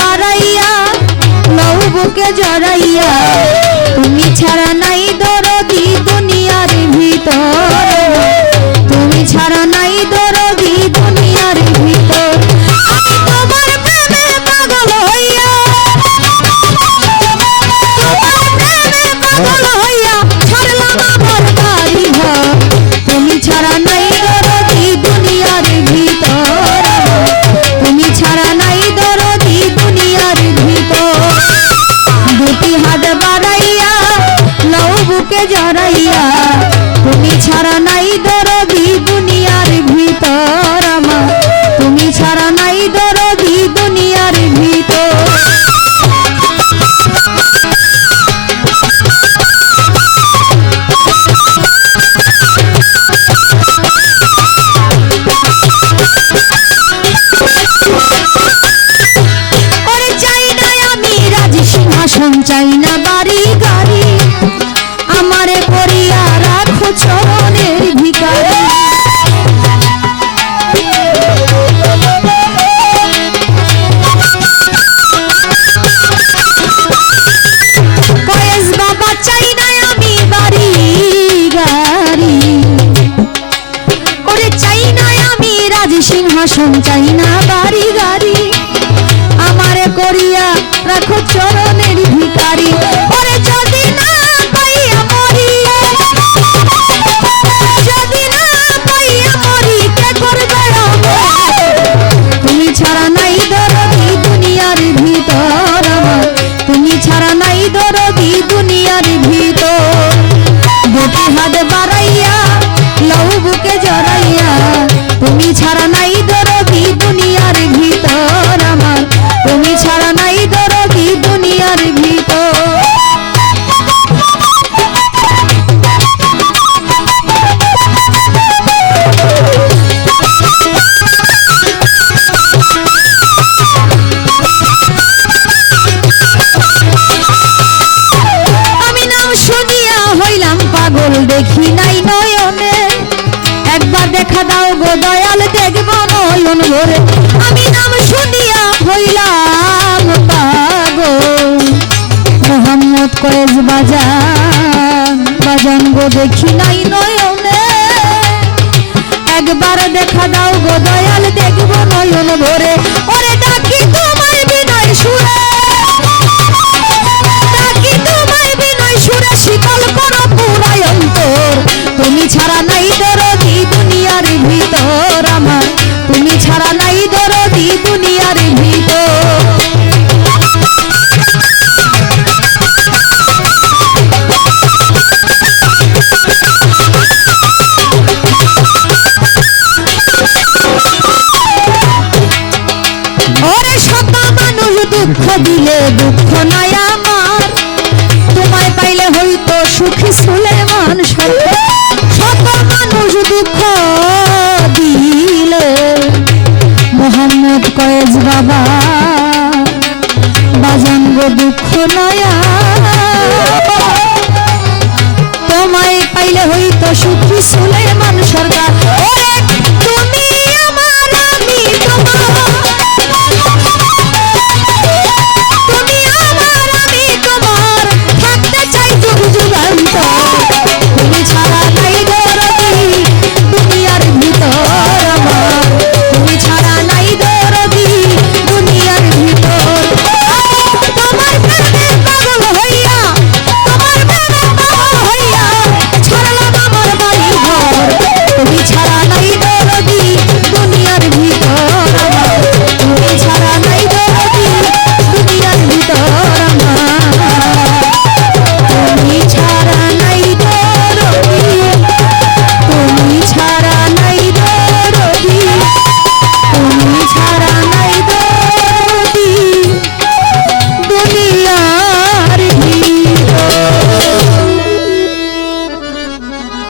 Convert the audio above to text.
বাড়াইয়া নৌ বুকে জড়াইয়া। তুমি ছাড়া নাই দরদি দুনিয়ার ভিতর। সিংহাসন চাই না বাড়ি গাড়ি। আমারে করিয়া রাখো চোখ দেখি নাই নয়নে। একবার দেখা দাও গো দয়াল, দেখব নয়ন ভরে। আমি নাম শুনিয়া হইলাম পাগো মোহাম্মদ কয়েজ বাজান বাজান গো দেখি নাই নয়নে। একবার দেখা দাও গো দয়াল, দেখব নয়ন ভরে। ওরে আপা মানুষ দুঃখ দিলে দুঃখ নাই আমার। তোমায় পাইলে হইতো সুখী সুলেমান শত মানুষ দুঃখ দিলে। মোহাম্মদ কয়েজ বাবা বাজান গো দুঃখ নয়া তোমায় পাইলে হইতো সুখী সুলেমান সরকার